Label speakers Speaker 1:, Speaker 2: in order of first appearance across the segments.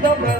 Speaker 1: the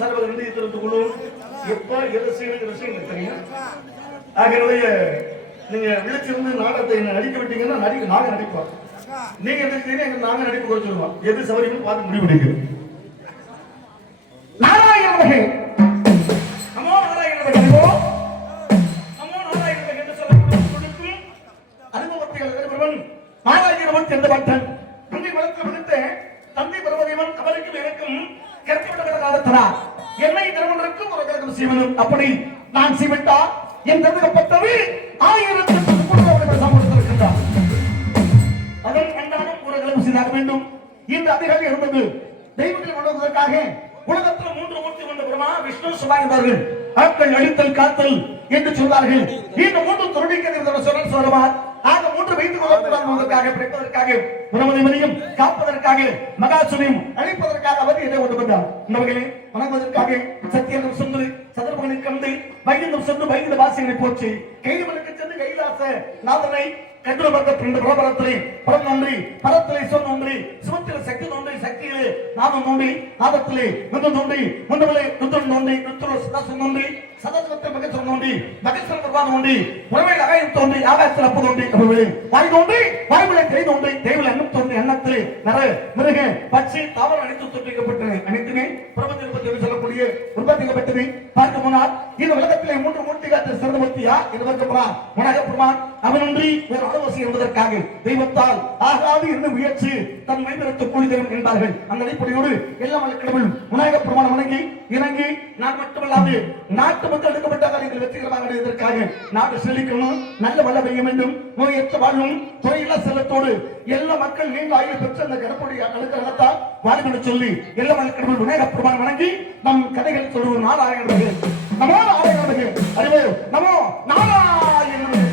Speaker 1: கலைக்குழு சார்பாக நிர்ணயித்திருந்த குழு எப்ப எதை செய்யணுங்கிற விஷயம் எனக்கு தெரியும். ஆகிய நீங்க விழிச்சிருந்து நாடகத்தை என்ன நடிக்க விட்டீங்கன்னா நடிக்க நாங்க நடிப்போம் நீங்க என்ன செய்யணும் எங்க நாங்க நடிப்பு குறைச்சிருவோம் எது சௌகரியமும் பார்த்து முடிவு பண்ணிக்க மூர்த்தி விஷ்ணு சுபாய்ந்தார்கள் ஆட்கள் அழித்தல் காத்தல் என்று சொல்வார்கள். இந்த மூன்று துருடிக்கிறது சொன்ன சொல்லுவார் ஆக மூன்று வைத்துக் கொள்வதற்காக பிடிப்பதற்காக பிரமதிமதியும் காப்பதற்காக மகாசுனியும் அழிப்பதற்காக அவர் இதை கொண்டு வந்தார். உணவுகளே வணங்குவதற்காக சத்தியம் சுந்தரி சதுர்பகனை கண்டு வைகுந்தம் சென்று வைகுந்த வாசிகளை போச்சு கைதுமனுக்கு சென்று கைலாச நாதனை கண்டுபட்ட பிறந்த பிரபலத்திலே பரம் நன்றி பரத்திலே சொல் நன்றி சிவத்திலே சக்தி நன்றி சக்தி நாமம் நோண்டி நாதத்திலே நுந்து நோண்டி முன்னவளே நுந்து நோண்டி நுத்துரு சதாசம் நோண்டி சதாசத்தை மகேஸ்வரன் நோண்டி மகேஸ்வரன் பிரபாதம் நோண்டி உறவையில் அகாயம் தோண்டி ஆகாயத்தில் அப்பு நோண்டி அப்பவே. வாய் நோண்டி வாய்மலை தெரி நோண்டி தெய்வில் எண்ணம் தோண்டி எண்ணத்திலே நர மிருக பச்சை தாவரம் அனைத்து தொட்டிக்கப்பட்டு அனைத்துமே பிரபஞ்சத்தை பற்றி உற்பத்திக்கப்பட்டது பார்க்க போனால் இந்த உலகத்திலே மூன்று மூர்த்திகாற்று சிறந்த மூர்த்தியா? இது பார்க்க போனால் உலக பெருமான் அவனன்றி வேறு அளவசி என்பதற்காக தெய்வத்தால் ஆகாது என்று முயற்சி தன் மைந்தரத்து கூலி தரும் என்பார்கள். அந்த அடிப்படையோடு எல்லா கடவுள் விநாயக பிரமாணம் வணங்கி இறங்கி நான் மட்டுமல்லாது நாட்டு மக்கள் எடுக்கப்பட்ட காரியங்கள் வெற்றிகரமாக அடைவதற்காக நாடு செழிக்கணும் நல்ல வல்ல பெய்ய வேண்டும் நோயற்ற வாழும் தொழில செல்லத்தோடு எல்லா மக்கள் நீண்ட ஆயுள் பெற்று அந்த கணப்படி அனுக்கிரகத்தால் வாழ்க்கை சொல்லி எல்லா மக்கள் விநாயக பிரமாணம் வணங்கி நம் கதைகள் சொல்லுவோம். நாராயணர்கள் நமோ நாராயணர்கள் அறிவே நமோ நாராயணர்கள்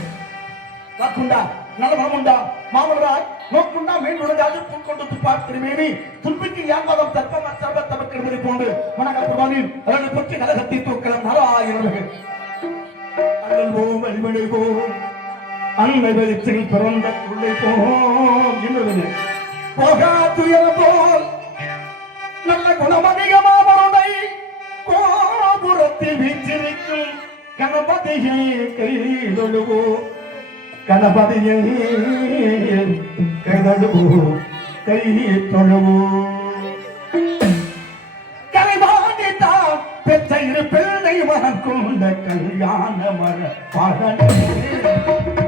Speaker 1: வாக்குண்டா நல்ல மனமுண்டா மாமலராய் நோக்குண்டா மேல் நுழையாது புட்கொண்டு துப்பார் திருமேனி. துன்பிக்கு யாங்காதம் தர்ப்பம சர்வ தமக்கிருமதி போன்று வணக்க பிரமானில் அவர்களை பற்றி நலகத்தை தூக்கலாம். நாராயணர்கள் அழல்வோம் அழிவடைவோம் அன்னை வெளிச்சல் பிறந்த பிள்ளை போல் போகா துயரம் போல் நல்ல குணமதிகமாவருடை கோபுரத்தில் வீச்சிருக்கும் கணபதியை கைதொழுவோ கணபதியை கைதொழுவோ கை தொழுவோ கலைவாணி தான் பெற்ற இரு பிள்ளை மகன் கொண்ட கல்யாண மர பாடலே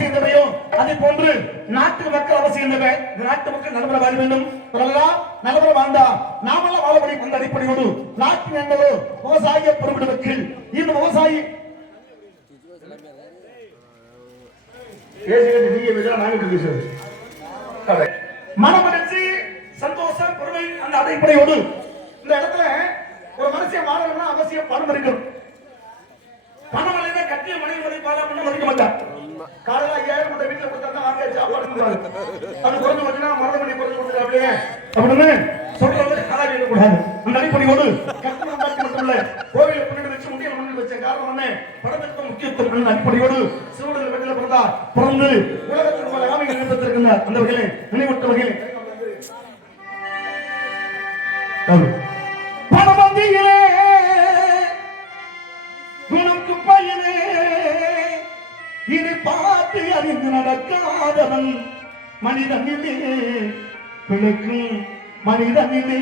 Speaker 1: அவசியம் தேவையோ அதே போன்று நாட்டு மக்கள் அவசியம் தேவை நாட்டு மக்கள் நலமுறை வாழ வேண்டும். சொல்லலாம் நலமுறை வாழ்ந்தா நாமெல்லாம் வாழப்படி அந்த அடிப்படையோடு. நாட்டின் என்பதோ விவசாய பொறுப்பிடுவதற்கு இந்த விவசாயி பேசுகிறது சந்தோஷம் பொறுமை அந்த அடிப்படையோடு. இந்த இடத்துல ஒரு மனுஷன் வாழணும்னா அவசியம் பணம் இருக்கணும் பணம் இல்லைன்னா கட்டிய மனைவி பாலா பண்ண மதிக்க மாட்டான். வாங்க சாப்பாடு அது குறைஞ்சு போச்சுன்னா மரண பண்ணி குறைஞ்சு கொடுத்துரு அப்படியே அப்படின்னு சொல்றது கூடாது. அந்த அடிப்படையோடு இனி பார்த்து அறிந்து நடக்காதவன் மனிதனிலே பிழைக்கும் மனிதனிலே.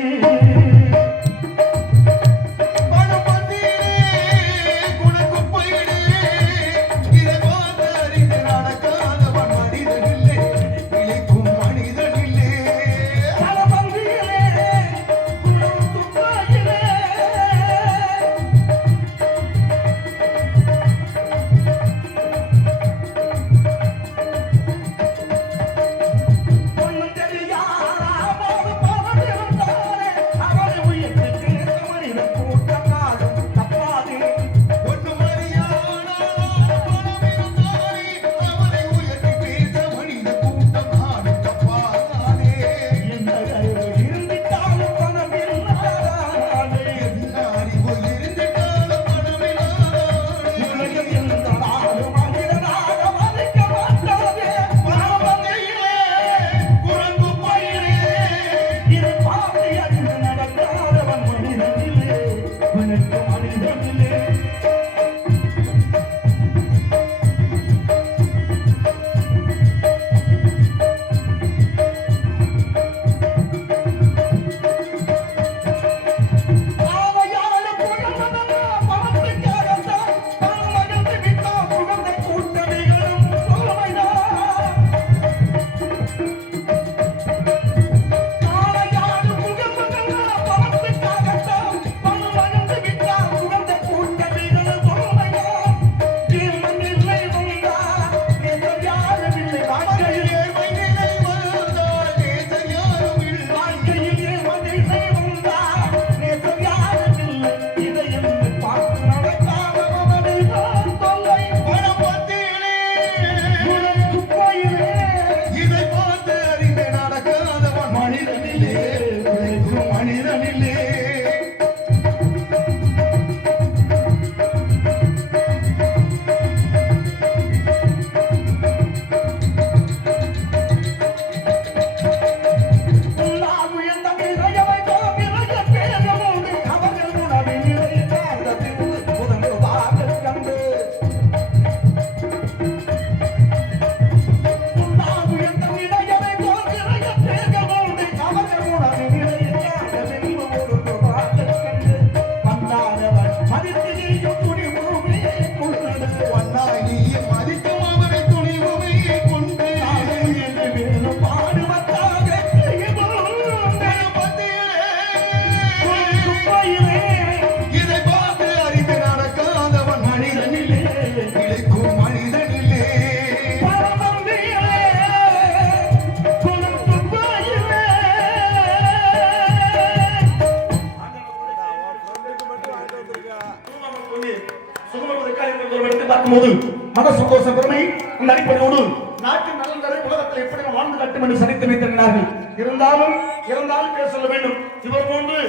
Speaker 1: பார்க்கும்போது மன சந்தோஷம் பெருமை இந்த அடிப்படையோடு நாட்டின் நலன்களை உலகத்தில் எப்படி வாழ்ந்து கட்டும் என்று சனித்து வைத்திருக்கிறார்கள். இருந்தாலும் இருந்தாலும் பேச சொல்ல வேண்டும். இவர் போன்று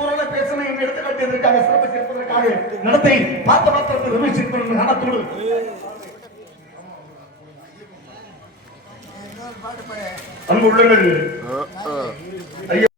Speaker 1: ஊரக பேசணும் என்று எடுத்து காட்டியதற்காக சிறப்பு சேர்ப்பதற்காக நடத்தை பார்த்த மாத்திரத்தை விமர்சித்து என்று அன்பு உள்ளங்கள். ஐயா